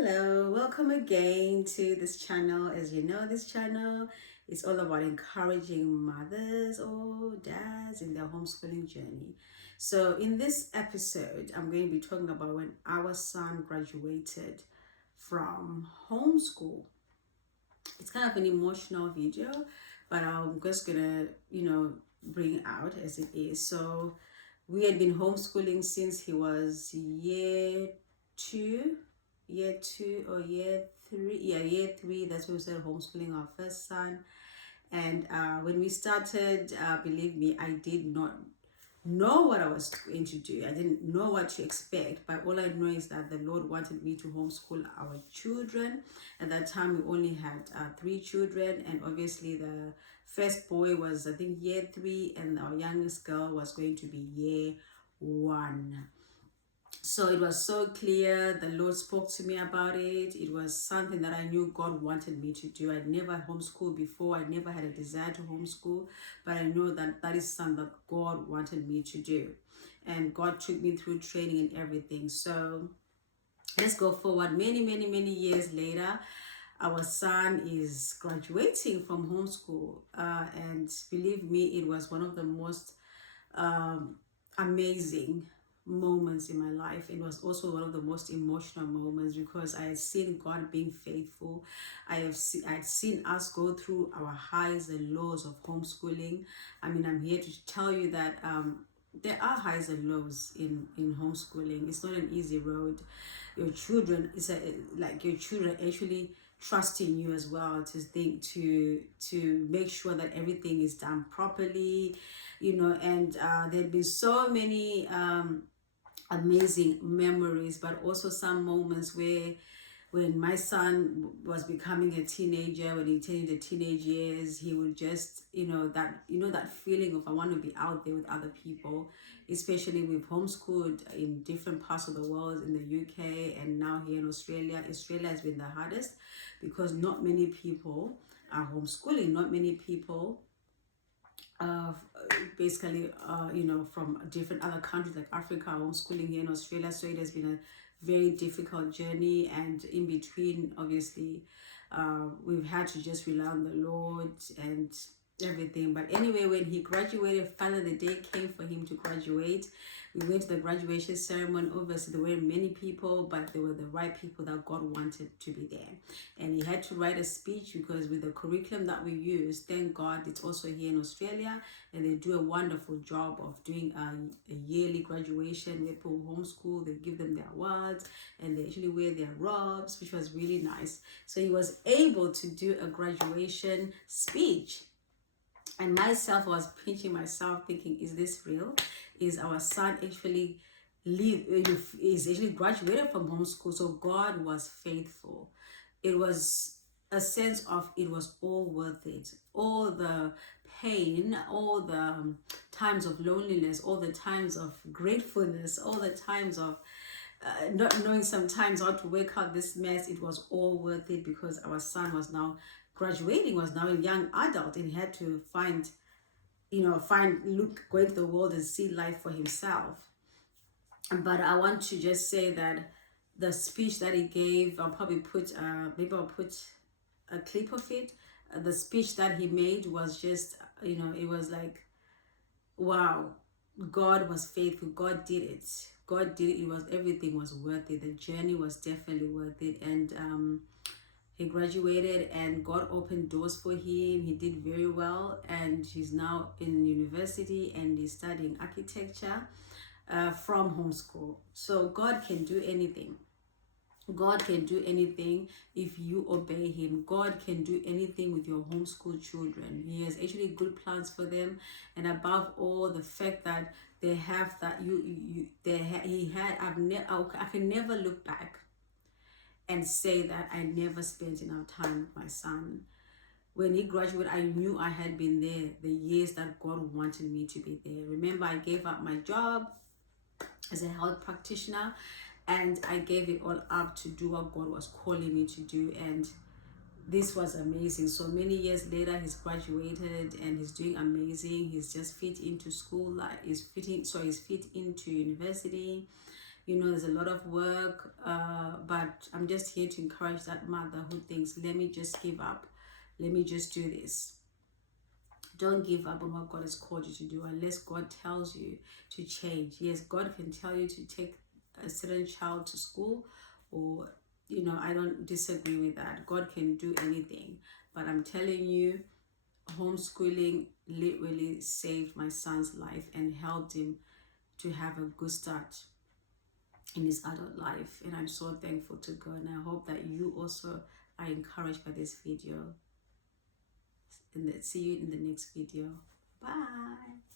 Hello, welcome again to this channel. As you know, this channel is all about encouraging mothers or dads in their homeschooling journey. So in this episode, I'm going to be talking about when our son graduated from homeschool. It's kind of an emotional video, but I'm just gonna, bring it out as it is. So we had been homeschooling since he was two, year two or year three. Yeah, year three. That's when we started homeschooling our first son. And when we started, believe me, I did not know what I was going to do. I didn't know what to expect, but all I know is that the Lord wanted me to homeschool our children. At that time, we only had three children, and obviously the first boy was, I think, year three, and our youngest girl was going to be year one. So it was so clear. The Lord spoke to me about it. It was something that I knew God wanted me to do. I'd never homeschooled before. I never had a desire to homeschool, but I know that that is something that God wanted me to do. And God took me through training and everything. So let's go forward. Many years later, our son is graduating from homeschool. And believe me, it was one of the most amazing moments in my life. It was also one of the most emotional moments because I had seen God being faithful. I'd seen us go through our highs and lows of homeschooling. I mean, I'm here to tell you that there are highs and lows in homeschooling. It's not an easy road. Your children, your children actually trusting you as well to make sure that everything is done properly, and there'd been so many amazing memories, but also some moments where when my son was becoming a teenager, when he turned the teenage years, he would just, that feeling of I want to be out there with other people, especially we've homeschooled in different parts of the world, in the UK and now here in Australia. Australia has been the hardest because not many people are homeschooling. Not many people basically from different other countries like Africa homeschooling here in Australia. So it has been a very difficult journey, and in between obviously we've had to just rely on the Lord and everything. But anyway, when he graduated, finally the day came for him to graduate. We went to the graduation ceremony. Obviously there weren't many people, but they were the right people that God wanted to be there. And he had to write a speech because with the curriculum that we use, thank God it's also here in Australia, and they do a wonderful job of doing a yearly graduation where people homeschool, they give them their awards and they actually wear their robes, which was really nice. So he was able to do a graduation speech. And myself was pinching myself thinking, is this real? Is our son actually is actually graduated from homeschool? So God was faithful. It was a sense of it was all worth it. All the pain, all the times of loneliness, all the times of gratefulness, all the times of not knowing sometimes how to work out this mess, it was all worth it because our son was now graduating, was now a young adult, and he had to go into the world and see life for himself. But I want to just say that the speech that he gave, I'll probably put I'll put a clip of it. The speech that he made was just, it was like, wow, God was faithful. God did it. God did it. It was, everything was worth it. The journey was definitely worth it. And he graduated and God opened doors for him. He did very well, and he's now in university and he's studying architecture from homeschool. So God can do anything. God can do anything if you obey him. God can do anything with your homeschool children. He has actually good plans for them, and above all, the fact that they have that I can never look back and say that I never spent enough time with my son. When he graduated, I knew I had been there the years that God wanted me to be there. Remember, I gave up my job as a health practitioner, and I gave it all up to do what God was calling me to do. And this was amazing. So many years later, he's graduated and he's doing amazing. He's just fit into school, he's fit into university. You know, there's a lot of work, but I'm just here to encourage that mother who thinks, let me just give up, let me just do this. Don't give up on what God has called you to do unless God tells you to change. Yes, God can tell you to take a certain child to school, or, you know, I don't disagree with that. God can do anything. But I'm telling you, homeschooling literally saved my son's life and helped him to have a good start in his adult life. And I'm so thankful to God. And I hope that you also are encouraged by this video. And see you in the next video. Bye.